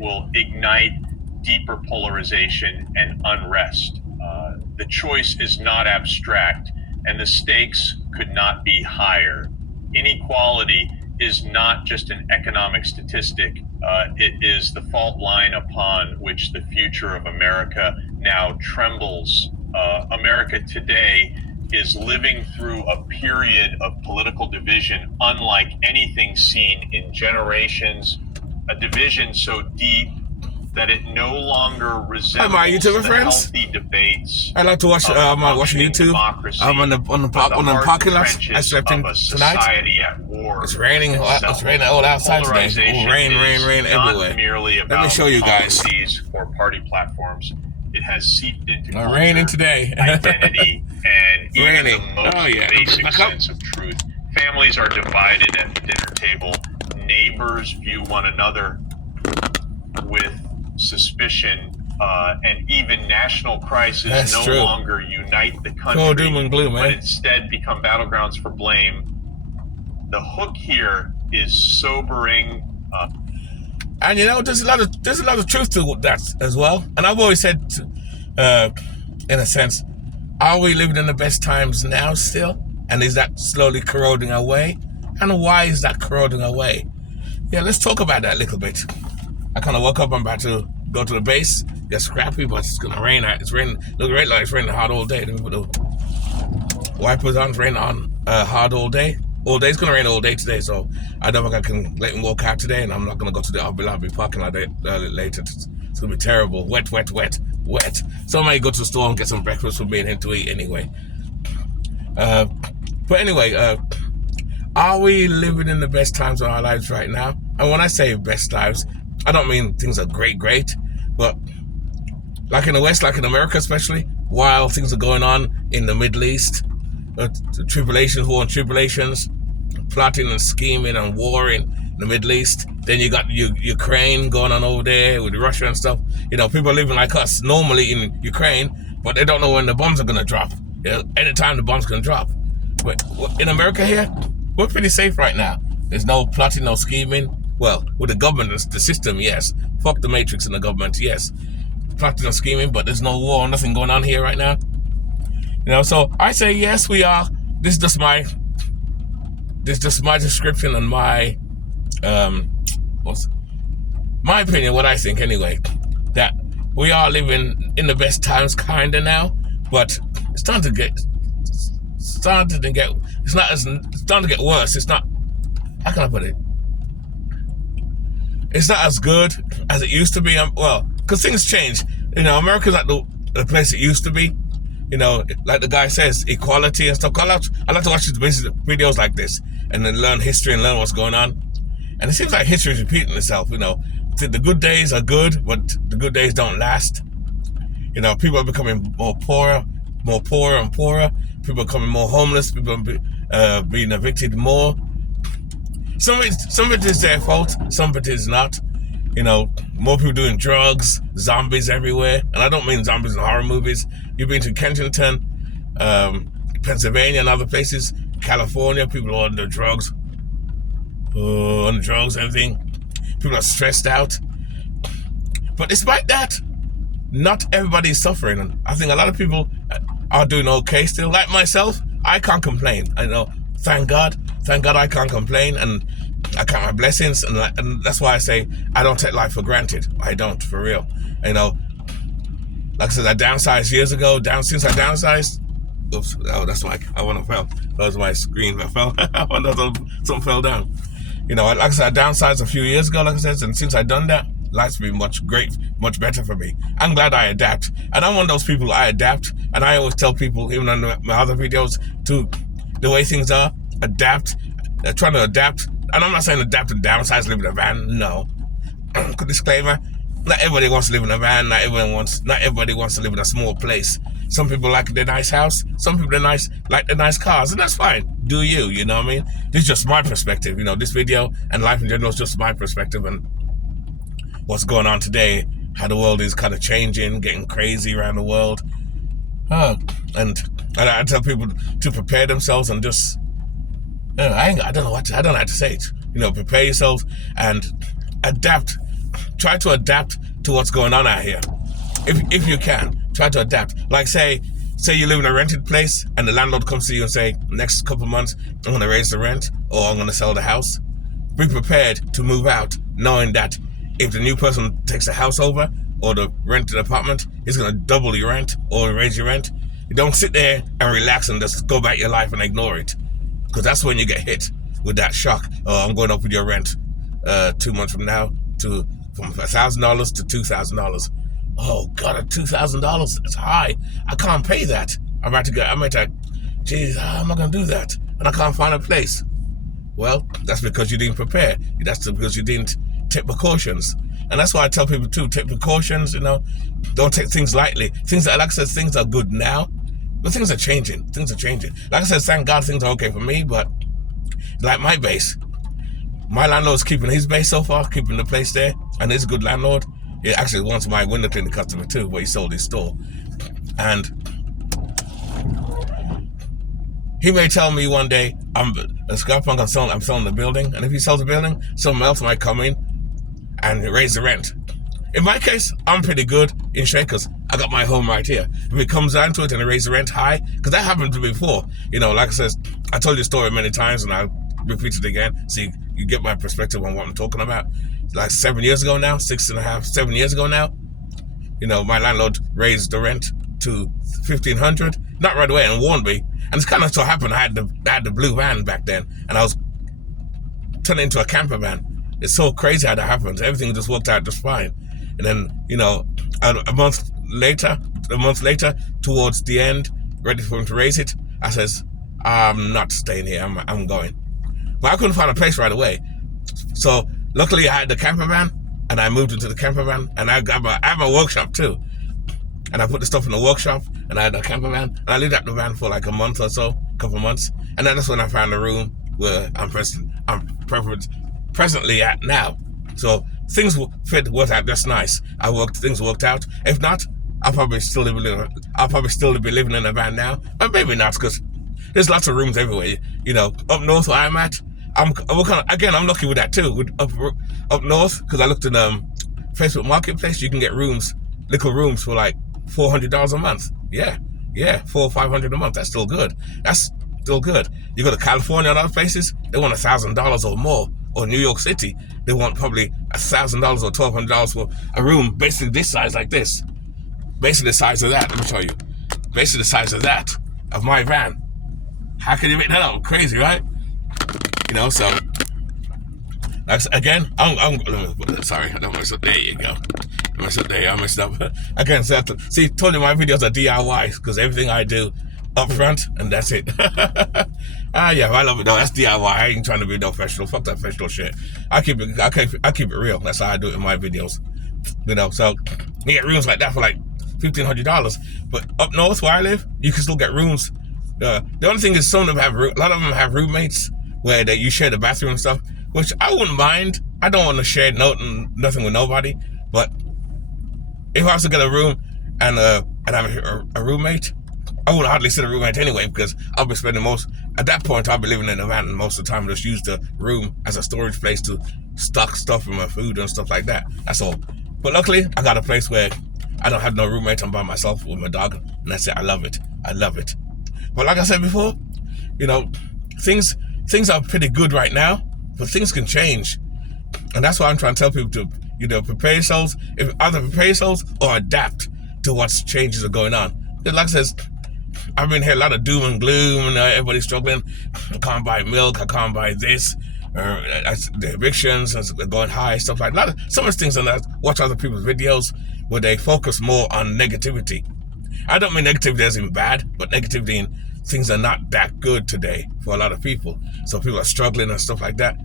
will ignite deeper polarization and unrest. The choice is not abstract, and the stakes could not be higher. Inequality is not just an economic statistic. It is the fault line upon which the future of America now trembles. America today is living through a period of political division unlike anything seen in generations, a division so deep that it no longer resembles YouTuber the friends. healthy debates. I like to watch watching YouTube. I'm on the parking lot. I slept in tonight. At war. It's raining. It's raining all outside today. Rain everywhere. Let me show you guys. Or party platforms. It has seeped into culture, raining today. identity, and even Raining. the most basic sense of truth. Families are divided at the dinner table. Neighbors view one another with suspicion, and even national crises longer unite the country, doom and gloom, but instead become battlegrounds for blame. The hook here is sobering. And you know, there's a lot of truth to that as well. And I've always said, in a sense, are we living in the best times now still? And is that slowly corroding away? And why is that corroding away? Yeah, let's talk about that a little bit. I kind of woke up, I'm about to go to the base, get scrappy, but it's going to rain. It's raining, look right like it's raining hard all day. Let me put the wipers on, it's raining on hard all day. All day, it's going to rain all day today, so I don't think I can let him walk out today, and I'm not going to go to the Abu Dhabi parking lot later. It's going to be terrible. Wet. So I might go to the store and get some breakfast for me and him to eat anyway. But anyway, are we living in the best times of our lives right now? And when I say best lives, I don't mean things are great, but like in the West, like in America especially, while things are going on in the Middle East, tribulations, war and tribulations, plotting and scheming and war in the Middle East. Then you got Ukraine going on over there with Russia and stuff. You know, people are living like us normally in Ukraine, but they don't know when the bombs are going to drop. You know, anytime the bombs can drop. But in America here, we're pretty safe right now. There's no plotting, no scheming. Well, with the government, the system, yes. Fuck the matrix in the government, yes. Plotting and scheming, but there's no war, nothing going on here right now. You know, so I say yes, we are. This is just my description and my my opinion, what I think anyway. That we are living in the best times kinda now, but it's starting to get worse. It's not, how can I put it? It's not as good as it used to be. Well, because things change. You know, America's not the place it used to be. You know, like the guy says, equality and stuff. I like to watch videos like this and then learn history and learn what's going on. And it seems like history is repeating itself. You know, the good days are good, but the good days don't last. You know, people are becoming more poorer and poorer. People are becoming more homeless. People are being evicted more. Some of it is their fault. Some of it is not. You know, more people doing drugs, zombies everywhere. And I don't mean zombies in horror movies. You've been to Kensington, Pennsylvania and other places, California, people are on the drugs. Everything. People are stressed out. But despite that, not everybody is suffering. I think a lot of people are doing okay still. Like myself, I can't complain. I know, thank God I can't complain, and I count my blessings, and that's why I say I don't take life for granted. I don't, for real. You know, like I said, I downsized years ago. Since I downsized, oops, oh, that's why I want to fell. That was my screen that fell. I wonder if something fell down. You know, like I said, I downsized a few years ago, like I said, and since I've done that, life's been much better for me. I'm glad I adapt. And I'm one of those people, I adapt. And I always tell people, even on my other videos, to the way things are, adapt. Trying to adapt. And I'm not saying adapt and downsize, live in a van. No. Disclaimer, not everybody wants to live in a van. Not everybody wants to live in a small place. Some people like the nice house. Some people like the nice cars. And that's fine. Do you, you know what I mean? This is just my perspective. You know, this video and life in general is just my perspective and what's going on today, how the world is kind of changing, getting crazy around the world. And I tell people to prepare themselves and just, I don't know how to say it. You know, prepare yourselves and adapt try to adapt to what's going on out here. If you can, try to adapt. Like say you live in a rented place and the landlord comes to you and say, next couple of months, I'm going to raise the rent or I'm going to sell the house. Be prepared to move out, knowing that if the new person takes the house over or the rented apartment, it's going to double your rent or raise your rent. You don't sit there and relax and just go about your life and ignore it. Because that's when you get hit with that shock. Oh, I'm going up with your rent 2 months from now from $1,000 to $2,000. Oh God, $2,000, that's high. I can't pay that. Geez, how am I going to do that? And I can't find a place. Well, that's because you didn't prepare. That's because you didn't take precautions. And that's why I tell people too, take precautions, don't take things lightly. Things like I said, things are good now, but things are changing. Like I said, thank God things are okay for me, but like my base, my landlord's keeping his base so far, keeping the place there, and he's a good landlord. He actually wants my window cleaning customer too, but he sold his store. And he may tell me one day, I'm selling the building, and if he sells the building, someone else might come in and raise the rent. In my case, I'm pretty good in shakers. I got my home right here. If it comes down to it and I raise the rent high, because that happened to me before. Like I said, I told you the story many times and I'll repeat it again so you get my perspective on what I'm talking about. Like 7 years ago now, 7 years ago now, my landlord raised the rent to $1,500, not right away, and warned me. And it's kind of so happened I had the blue van back then, and I was turned into a camper van. It's so crazy how that happens. Everything just worked out just fine. And then, a month later, towards the end, ready for him to raise it, I says, I'm not staying here, I'm going. But I couldn't find a place right away. So luckily I had the camper van, and I moved into the camper van, and I have my workshop too. And I put the stuff in the workshop, and I had a camper van, and I lived at the van for like a month or so, couple of months. And then that's when I found a room where I'm presently at now. So things worked out just nice. Things worked out. If not, I'll probably still be living in a van now, but maybe not, because there's lots of rooms everywhere. Up north where I'm at, I'm lucky with that too. Up north, because I looked in Facebook Marketplace, you can get little rooms for like $400 a month. Yeah, $400 or $500 a month. That's still good. You go to California and other places, they want $1,000 or more. Or New York City, they want probably $1,000 or $1,200 for a room, basically this size like this. Basically the size of that. Let me show you. Basically the size of that, of my van. How can you make that up? Crazy, right? So again, sorry, I don't mess up. There you go. I messed up. Again, told you my videos are DIY because everything I do up front and that's it. Yeah, I love it though. That's DIY. I ain't trying to be no professional. Fuck that professional shit. I keep it real. That's how I do it in my videos. So you get rooms like that for like $1,500. But up north where I live, you can still get rooms. The only thing is a lot of them have roommates where you share the bathroom and stuff, which I wouldn't mind. I don't want to share nothing with nobody. But if I was to get a room and have a roommate, I wouldn't hardly sit a roommate anyway, because I'll be spending at that point, I'll be living in a van most of the time, just use the room as a storage place to stock stuff in my food and stuff like that. That's all. But luckily, I got a place where I don't have no roommate. I'm by myself with my dog, and that's it. I love it. But like I said before, things are pretty good right now, but things can change. And that's why I'm trying to tell people to, prepare yourselves, either prepare yourselves or adapt to what changes are going on. Like I said, I've been hearing a lot of doom and gloom, and everybody's struggling. I can't buy milk, I can't buy this, the evictions are going high, stuff like that. Some of the things, and I watch other people's videos where they focus more on negativity. I don't mean negativity as in bad, but negativity in things are not that good today for a lot of people. So people are struggling and stuff like that.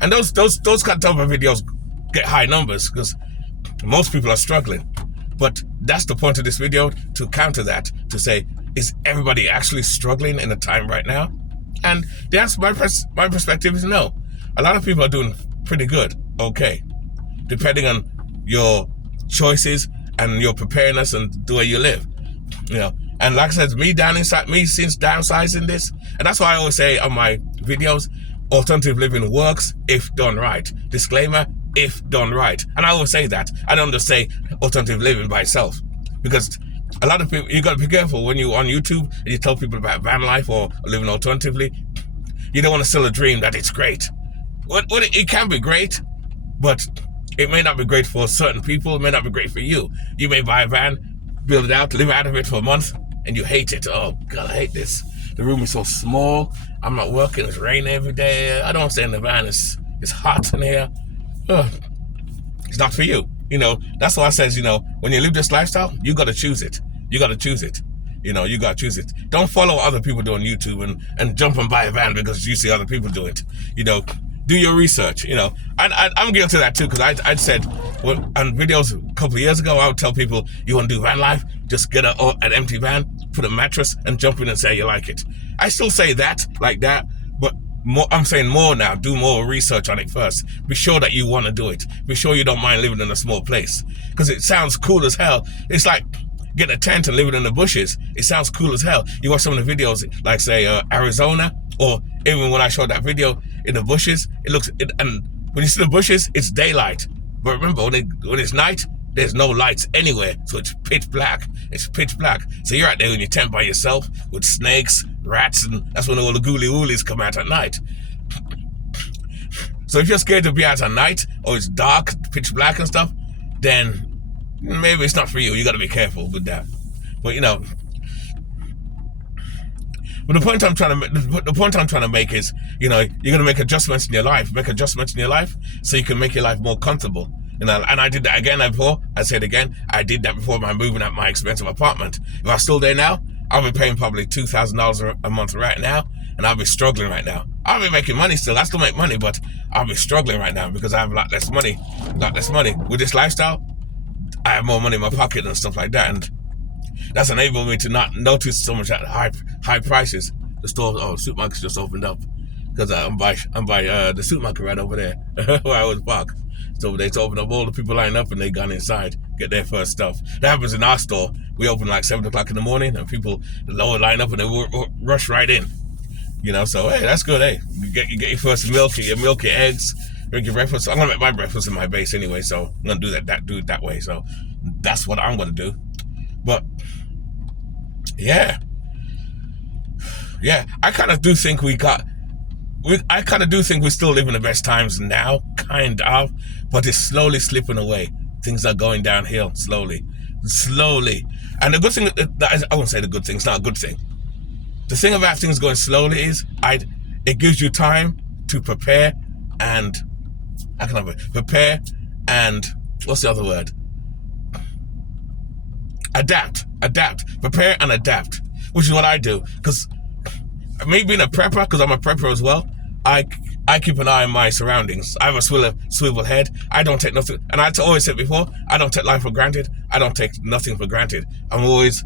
And those kind of videos get high numbers because most people are struggling. But that's the point of this video, to counter that, to say, is everybody actually struggling in the time right now? And the answer, my perspective is no. A lot of people are doing pretty good, okay, depending on your choices and your preparedness and the way you live. And like I said, since downsizing this, and that's why I always say on my videos, alternative living works if done right. Disclaimer, if done right. And I always say that. I don't just say alternative living by itself, because a lot of people, you got to be careful when you're on YouTube and you tell people about van life or living alternatively. You don't want to sell a dream that it's great. Well, it can be great, but it may not be great for certain people. It may not be great for you. You may buy a van, build it out, live out of it for a month, and you hate it. Oh God, I hate this. The room is so small. I'm not working. It's raining every day. I don't want to stay in the van. It's hot in here. Ugh. It's not for you. You know, that's why I says, you know, when you live this lifestyle, you got to choose it. You got to choose it. You know, you got to choose it. Don't follow other people doing YouTube and jump and buy a van because you see other people do it. You know, do your research. You know, I'm guilty of that too, because I'd said on videos a couple of years ago, I would tell people, you want to do van life? Just get an empty van, put a mattress, and jump in and say you like it. I still say that, like that, but I'm saying more now. Do more research on it first. Be sure that you want to do it. Be sure you don't mind living in a small place, because it sounds cool as hell. It's like getting a tent and living in the bushes. It sounds cool as hell. You watch some of the videos, like say Arizona, or even when I showed that video in the bushes, and when you see the bushes, it's daylight. But remember, when it's night, there's no lights anywhere, so it's pitch black. It's pitch black. So you're out there in your tent by yourself with snakes, rats, and that's when all the ghoulie woolies come out at night. So if you're scared to be out at night, or it's dark, pitch black and stuff, then maybe it's not for you. You got to be careful with that. But you know, but the point I'm trying to make is, you know, you're gonna make adjustments in your life. Make adjustments in your life so you can make your life more comfortable. You know, and I did that again before. I said again, I did that before by moving out my expensive apartment. If I'm still there now, I'll be paying probably $2,000 a month right now, and I'll be struggling right now. I'll be making money still. I still make money, but I'll be struggling right now because I have a lot less money. With this lifestyle, I have more money in my pocket and stuff like that, and that's enabled me to not notice so much at high prices. The supermarket's just opened up, because I'm by the supermarket right over there where I was parked. So they open up, all the people line up and they gone inside, get their first stuff. That happens in our store. We open like 7 o'clock in the morning, and people line up and they rush right in. You know, so hey, that's good. Hey, you get your first milk, your eggs, drink your breakfast. I'm gonna make my breakfast in my base anyway, so I'm gonna do it that way. So that's what I'm gonna do. But yeah, I kind of do think we still live in the best times now, kind of, but it's slowly slipping away. Things are going downhill slowly. And the good thing, I won't say the good thing, it's not a good thing. The thing about things going slowly is it gives you time to prepare and, what's the other word? Adapt, prepare and adapt, which is what I do. Because me being a prepper, because I'm a prepper as well, I keep an eye on my surroundings. I have a swivel head. I don't take nothing, and I always said before, I don't take life for granted. I don't take nothing for granted. I'm always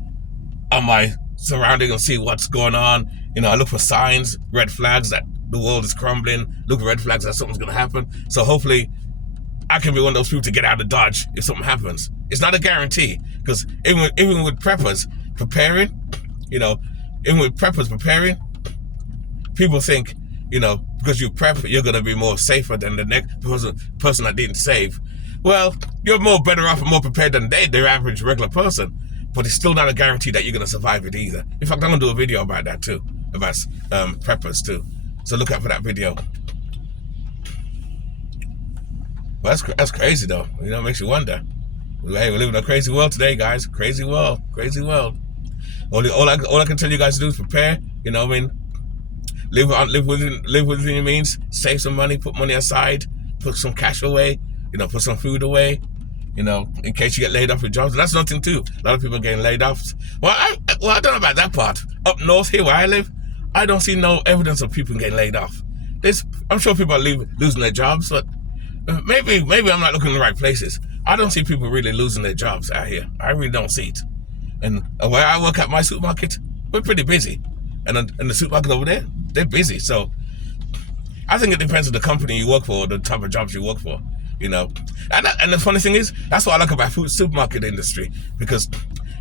on my surroundings and see what's going on. You know, I look for signs, red flags that the world is crumbling. Look for red flags that something's going to happen. So hopefully I can be one of those people to get out of Dodge if something happens. It's not a guarantee, because even with preppers preparing, people think, you know, because you prep, you're going to be more safer than the next person that didn't save. Well, you're more better off and more prepared than their average regular person, but it's still not a guarantee that you're going to survive it either. In fact, I'm going to do a video about that too, about preppers too. So look out for that video. Well, that's crazy though. You know, it makes you wonder. Hey, we live in a crazy world today, guys. Crazy world. All I can tell you guys to do is prepare. You know what I mean? Live within your means. Save some money. Put money aside. Put some cash away. You know, put some food away. You know, in case you get laid off with jobs. That's nothing too. A lot of people are getting laid off. Well, I don't know about that part. Up north here where I live, I don't see no evidence of people getting laid off. I'm sure people are losing their jobs, but maybe I'm not looking in the right places. I don't see people really losing their jobs out here. I really don't see it. And where I work at my supermarket, we're pretty busy. And the supermarket over there, they're busy. So I think it depends on the company you work for, the type of jobs you work for, you know. And the funny thing is, that's what I like about supermarket industry, because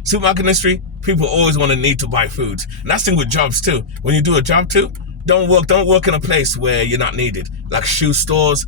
supermarket industry, people always need to buy food. And that's the thing with jobs too. When you do a job too, don't work in a place where you're not needed. Like shoe stores,